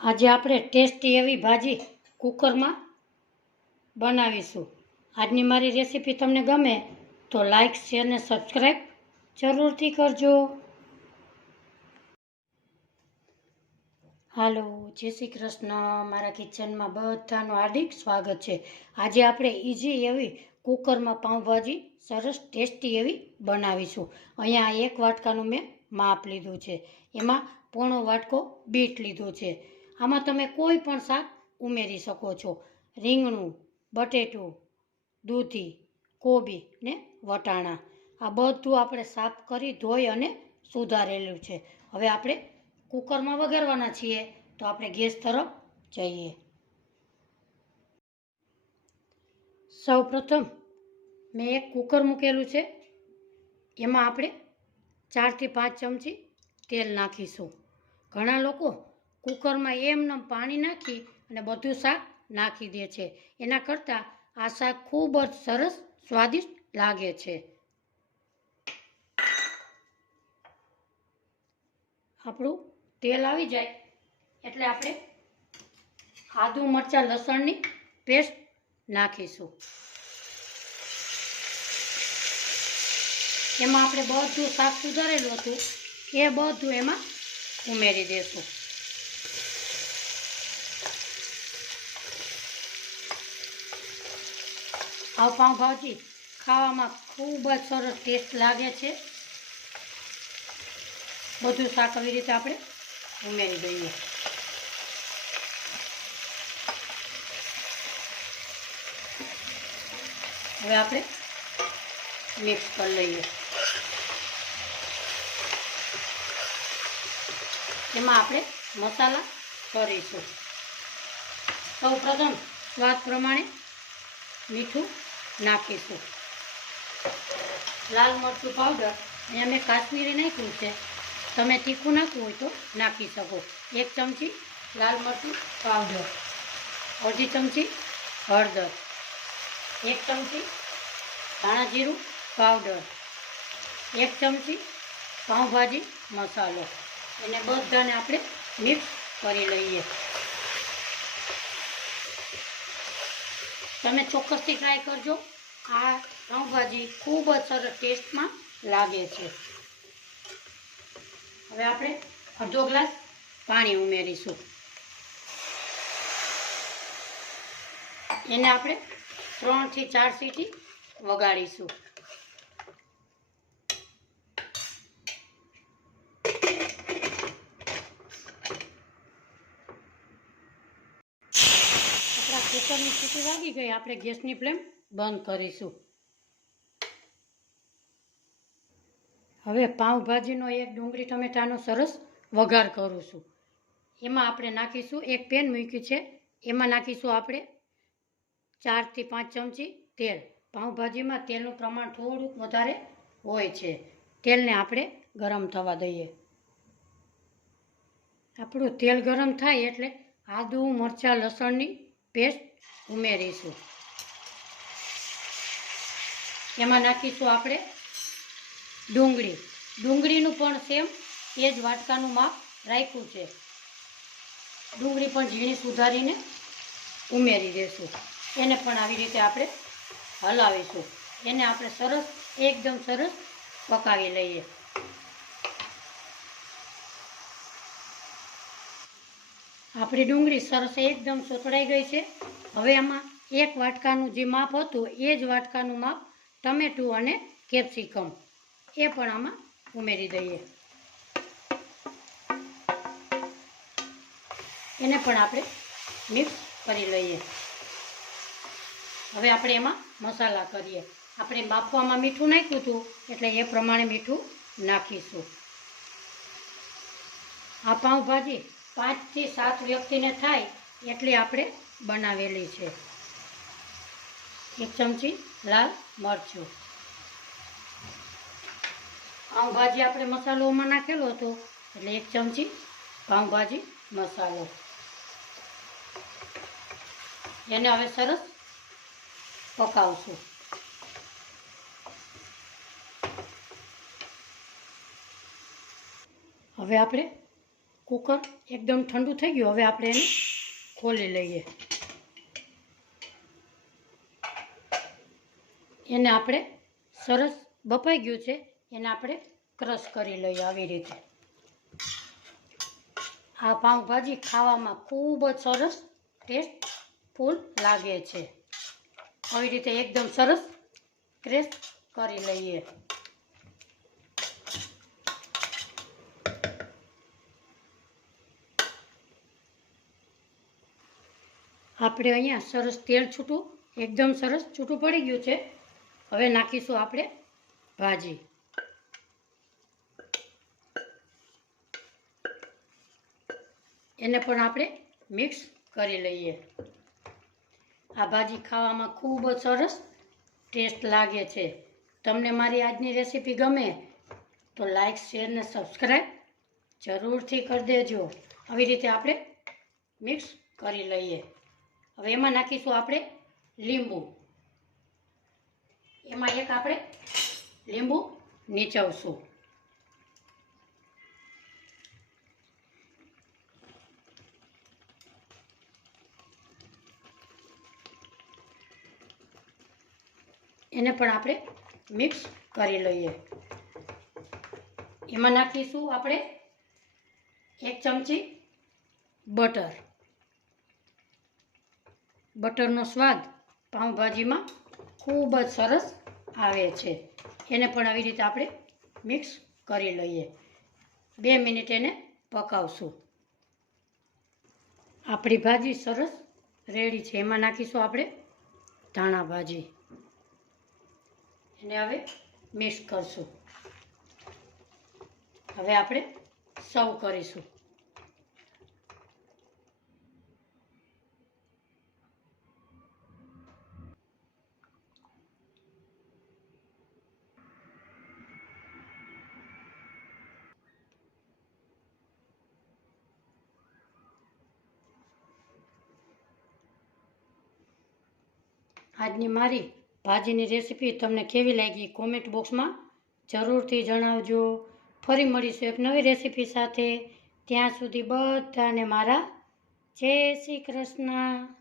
આજે આપણે ટેસ્ટી એવી ભાજી કુકરમાં બનાવીશું। આજની મારી રેસીપી તમને ગમે તો લાઈક શેર ને સબસ્ક્રાઈબ જરૂરથી કરજો। હાલો, જય શ્રી કૃષ્ણ। મારા કિચનમાં બધાનું હાર્દિક સ્વાગત છે। આજે આપણે ઇઝી એવી કુકરમાં પાઉંભાજી સરસ ટેસ્ટી એવી બનાવીશું। અહીંયા 1 વાટકાનું મેં માપ લીધું છે, એમાં પોણો વાટકો બીટ લીધું છે। આમાં તમે કોઈ પણ શાક ઉમેરી શકો છો, રીંગણું, બટેટું, દૂધી, કોબી ને વટાણા। આ બધું આપણે સાફ કરી ધોઈ અને સુધારેલું છે। હવે આપણે કુકરમાં વઘારવાના છીએ, તો આપણે ગેસ તરફ જઈએ। સૌપ્રથમ મેં એક કુકર મૂકેલું છે, એમાં આપણે 4 થી 5 ચમચી તેલ નાખીશું। ઘણા લોકો કુકરમાં એમને પાણી નાખી અને બધું શાક નાખી દે છે, એના કરતાં આ શાક ખૂબ જ સરસ સ્વાદિષ્ટ લાગે છે। આપણું તેલ આવી જાય એટલે આપણે આદુ મરચાં લસણની પેસ્ટ નાખીશું। એમાં આપણે બધું શાક સુધારેલું હતું એ બધું એમાં ઉમેરી દેશું। આ પાઉંભાજી ખાવામાં ખૂબ જ સરસ ટેસ્ટ લાગે છે। બધું શાક આવી રીતે આપણે ઉમેરી દઈએ। હવે આપણે મિક્સ કરી લઈએ। એમાં આપણે મસાલા કરીશું। સૌપ્રથમ સ્વાદ પ્રમાણે મીઠું નાખીશું। લાલ મરચું પાવડર અહીંયા મેં કાશ્મીરી નાખ્યું છે, તમે તીખું નાખવું હોય તો નાખી શકો। 1 ચમચી લાલ મરચું પાવડર, અડધી ચમચી હળદર, 1 ચમચી ધાણા જીરું પાવડર, 1 ચમચી પાઉંભાજી મસાલો। એને બધાને આપણે મિક્સ કરી લઈએ। તમે ચોક્કસથી ટ્રાય કરજો, આ પાઉંભાજી ખૂબ જ સરસ ટેસ્ટમાં લાગે છે। હવે આપણે અડધો ગ્લાસ પાણી ઉમેરીશું। એને આપણે 3 થી 4 સીટી વગાડીશું। આપણા કુકરની સીટી વાગી ગઈ, આપણે ગેસની ફ્લેમ બંધ કરીશું। હવે પાઉંભાજીનો એક ડુંગળી ટમેટાનો સરસ વઘાર કરું છું। એમાં આપણે નાખીશું, એક પેન મૂક્યું છે, એમાં નાખીશું આપણે 4 થી 5 ચમચી તેલ। પાઉંભાજીમાં તેલનું પ્રમાણ થોડુંક વધારે હોય છે। તેલને આપણે ગરમ થવા દઈએ। આપણું તેલ ગરમ થાય એટલે આદુ મરચાં લસણની પેસ્ટ ઉમેરીશું। એમાં નાખીશું આપણે ડુંગળીનું પણ સેમ એ જ વાટકાનું માપ રાખ્યું છે। ડુંગળી પણ ઝીણી સુધારીને ઉમેરી દઈશું। એને પણ આવી રીતે આપણે હલાવીશું। એને આપણે સરસ એકદમ સરસ પકાવી લઈએ। આપણી ડુંગળી સરસ એકદમ સોતળાઈ ગઈ છે। હવે આમાં 1 વાટકાનું જે માપ હતું એ જ વાટકાનું માપ ટમેટું અને કેપ્સિકમ એ પણ આમાં ઉમેરી દઈએ। એને પણ આપણે મિક્સ કરી લઈએ। હવે આપણે એમાં મસાલા કરીએ। આપણે બાફવામાં મીઠું નાખ્યું હતું એટલે એ પ્રમાણે મીઠું નાખીશું। આ પાઉંભાજી 5 થી 7 વ્યક્તિને થાય એટલી આપણે બનાવેલી છે। 1 ચમચી લાલ મરચું, પાઉંભાજી આપણે મસાલોમાં નાખેલો હતો એટલે 1 ચમચી પાઉંભાજી મસાલો। એને હવે સરસ પકાવશું। હવે આપણે કુકર એકદમ ઠંડુ થઈ ગયું. હવે આપણે એને ખોલી લઈએ. એને આપણે સરસ બફાઈ ગયું છે, એને આપણે ક્રશ કરી લઈએ આવી રીતે. આ પાઉંભાજી ખાવામાં ખૂબ જ સરસ ટેસ્ટફુલ લાગે છે. આવી રીતે એકદમ સરસ ક્રશ કરી લઈએ. આપણે અહીંયા સરસ તેલ છૂટું એકદમ સરસ છૂટું પડી ગયું છે. હવે નાખીશું આપણે ભાજી. એને પણ આપણે મિક્સ કરી લઈએ. આ ભાજી ખાવામાં ખૂબ જ સરસ ટેસ્ટ લાગે છે. તમને મારી આજની રેસીપી ગમે તો લાઈક, શેર ને સબસ્ક્રાઈબ જરૂરથી કરી દેજો. આવી રીતે આપણે મિક્સ કરી લઈએ. હવે એમાં નાખીશું આપણે લીંબુ. એમાં એક આપણે લીંબુ નીચવશું. એને પણ આપણે મિક્સ કરી લઈએ. એમાં નાખીશું આપણે 1 ચમચી બટર. બટરનો સ્વાદ પાઉંભાજીમાં ખૂબ જ સરસ આવે છે. એને પણ આવી રીતે આપણે મિક્સ કરી લઈએ. 2 મિનિટ એને પકાવશું. આપણી ભાજી સરસ રેડી છે. એમાં નાખીશું આપણે ધાણા ભાજી. એને હવે મિક્સ કરશું. હવે આપણે સર્વ કરીશું. આજની મારી ભાજીની રેસીપી તમને કેવી લાગી કોમેન્ટ બોક્સમાં જરૂરથી જણાવજો. ફરી મળીશું એક નવી રેસીપી સાથે. ત્યાં સુધી બધાને મારા જય શ્રી કૃષ્ણ.